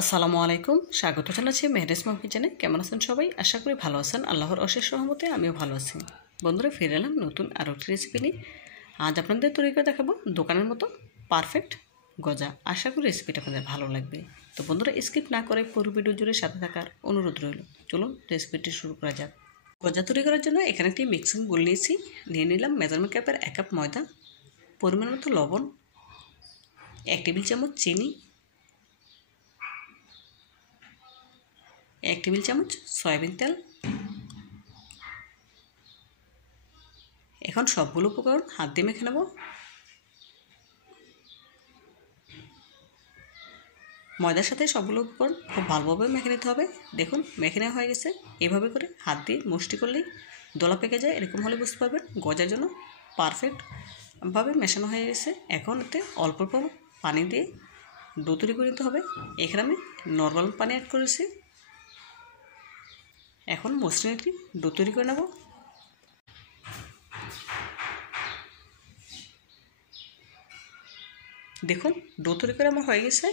আসসালামু আলাইকুম, স্বাগত জানাচ্ছি মেহরিস মম কিচেনে। কেমন আছেন সবাই? আশা করি ভালো আছেন। আল্লাহর অশেষ রহমতে আমিও ভালো আছি। বন্ধুরা, ফিরে এলাম নতুন আরও একটি রেসিপি নিয়ে। আজ আপনাদের তৈরি করে দেখাবো দোকানের মতো পারফেক্ট গজা। আশা করি রেসিপিটা আপনাদের ভালো লাগবে। তো বন্ধুরা, স্কিপ না করে পুরো ভিডিও জুড়ে সাথে থাকার অনুরোধ রইল। চলুন রেসিপিটি শুরু করা যাক। গজা তৈরি করার জন্য এখানে একটি মিক্সিং বোল নিয়েছি। নিয়ে নিলাম মেজারমেন্ট কাপের 1 কাপ ময়দা, পরিমাণ মতো লবণ, 1 টেবিল চামচ চিনি, 1 টেবিল চামচ সয়াবিন তেল। এখন সবগুলো উপকরণ হাত দিয়ে মেখে নেব। ময়দার সাথে সবগুলো উপকরণ খুব ভালোভাবে মেখে নিতে হবে। দেখুন, মেখে নেওয়া হয়ে গেছে। এভাবে করে হাত দিয়ে মুষ্টি করলেই দলা পেকে যায়। এরকম হলে বুঝতে পারবেন গজার জন্য পারফেক্টভাবে মেশানো হয়ে গেছে। এখন এতে অল্প অল্প পানি দিয়ে ডো তৈরি করে নিতে হবে। এখানে আমি নর্মাল পানি অ্যাড করেছি। এখন মসৃণ একটি ডো তৈরি করে নেব। দেখুন, ডো তৈরি করে আমার হয়ে গেছে।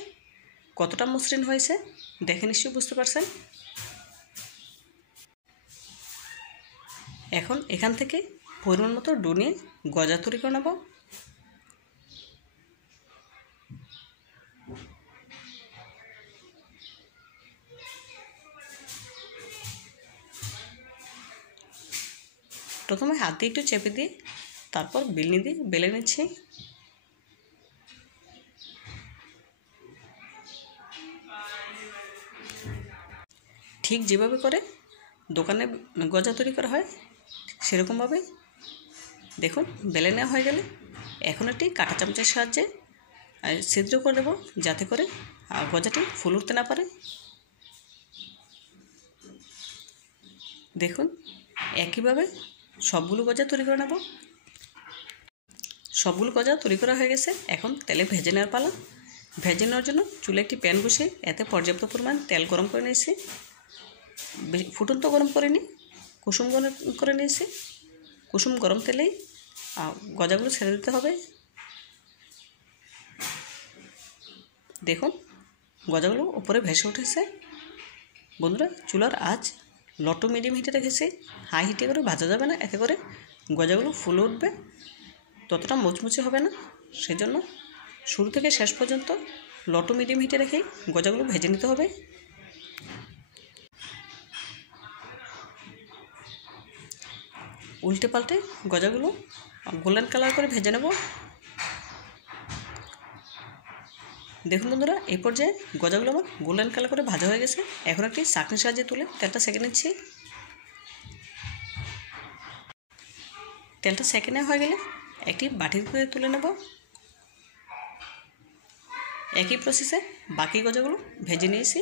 কতটা মসৃণ হয়েছে দেখে নিশ্চয়ই বুঝতে পারছেন। এখন এখান থেকে পরিমাণ মতো ডো নিয়ে গজা তৈরি করে নেব। প্রথমে হাত দিয়ে একটু চেপে দিয়ে তারপর বেলনি দিয়ে বেলে নিচ্ছি। ঠিক যেভাবে করে দোকানে গজা তৈরি করা হয় সেরকমভাবে দেখুন বেলে নেওয়া হয়ে গেলে এখন একটি কাঁটা চামচের সাহায্যে ছিদ্র করে দেবো, যাতে করে গজাটি ফুল উঠতে না পারে। দেখুন, একইভাবে সবগুলো গজা তৈরি করে নেব। সবগুলো গজা তৈরি করা হয়ে গেছে। এখন তেলে ভেজে নেওয়ার পালা। ভেজে নেওয়ার জন্য চুলে একটি প্যান বসিয়ে এতে পর্যাপ্ত পরিমাণ তেল গরম করে নিয়েছি। ফুটন্ত গরম করে নিই, কুসুম গরম করে নিয়েছি। কুসুম গরম তেলেই গজাগুলো ছেড়ে দিতে হবে। দেখুন, গজাগুলো উপরে ভেসে উঠেছে। বন্ধুরা, চুলার আঁচ লো টু মিডিয়াম হিটে রেখেছি। হাই হিটে করে ভাজা যাবে না, এতে করে গজাগুলো ফুলে উঠবে, ততটা মুচমুচে হবে না। সেজন্য শুরু থেকে শেষ পর্যন্ত লো টু মিডিয়াম হিটে রেখেই গজাগুলো ভেজে নিতে হবে। উল্টে পাল্টে গজাগুলো গোল্ডেন কালার করে ভেজে নেব। দেখুন বন্ধুরা, এই পর্যায়ে গজাগুলো আমার গোল্ডেন কালার করে ভাজা হয়ে গেছে। এখন একটি চাকনির সাহায্যে তুলে তেলটা সেঁকে নিচ্ছি। তেলটা সেঁকে নেওয়া হয়ে গেলে একটি বাটিতে তুলে নেব। একই প্রসেসে বাকি গজাগুলো ভেজে নিয়েছি।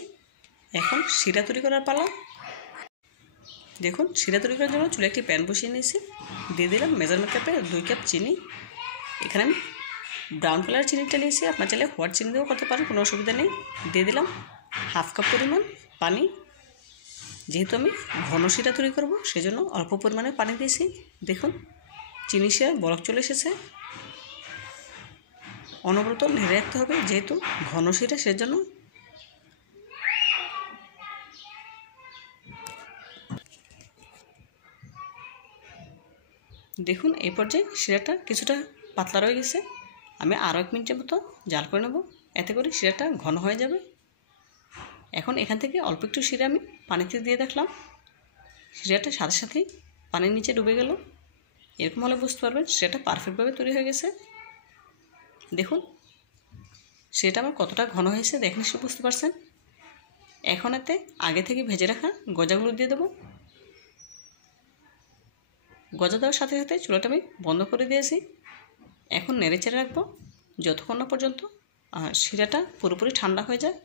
এখন শিরা তৈরি করার পালা। দেখুন, শিরা তৈরি করার জন্য চুলে একটি প্যান বসিয়ে নিয়েছি। দিয়ে দিলাম মেজারমেন্ট কাপে 2 কাপ চিনি। এখানে আমি ব্রাউন কালার চিনিটা নিয়েছি, আপনার চাইলে হোয়াইট চিনি দিয়েও করতে পারেন, কোনো অসুবিধা নেই। দিয়ে দিলাম 1/2 কাপ পরিমাণ পানি। যেহেতু আমি ঘন শিরা তৈরি করব সেজন্য অল্প পরিমাণে পানি দিয়েছি। দেখুন, চিনি শিরা বলক চলে এসেছে। অনবরত নেড়ে রাখতে হবে, যেহেতু ঘন শিরা সেজন্য। দেখুন, এই পর্যায়ে শিরাটা কিছুটা পাতলা রয়ে গেছে। আমি আরও 1 মিনিটের মতো জাল করে নেব, এতে করে শিরাটা ঘন হয়ে যাবে। এখন এখান থেকে অল্প একটু শিরা আমি পানিতে দিয়ে দেখলাম। শিরাটা সাথে সাথেই পানির নিচে ডুবে গেল। এরকম হলে বুঝতে পারবেন শিরাটা পারফেক্টভাবে তৈরি হয়ে গেছে। দেখুন, শিরাটা আমার কতটা ঘন হয়েছে দেখে নিশ্চয়ই বুঝতে পারছেন। এখন এতে আগে থেকে ভেজে রাখা গজাগুলো দিয়ে দেবো। গজা দেওয়ার সাথে সাথে চুলাটা আমি বন্ধ করে দিয়েছি। এখন নেড়ে চেড়ে রাখবো যতক্ষণ না পর্যন্ত শিরাটা পুরোপুরি ঠান্ডা হয়ে যায়।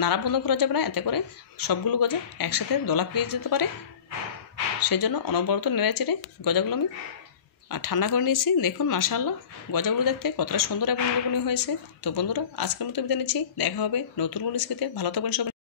নাড়া বন্ধ করা যাবে না, এতে করে সবগুলো গজা একসাথে দোলা পেয়ে যেতে পারে। সেজন্য অনবরত নেড়ে চেড়ে গজাগুলো আমি ঠান্ডা করে নিয়েছি। দেখুন, মাশাআল্লাহ, গজাগুলো দেখতে কতটা সুন্দর এবং লোভনীয় হয়েছে। তো বন্ধুরা, আজকের মতো বিদায় নিচ্ছি। দেখা হবে নতুন কোনো রেসিপিতে। ভালো থাকবেন সবাই।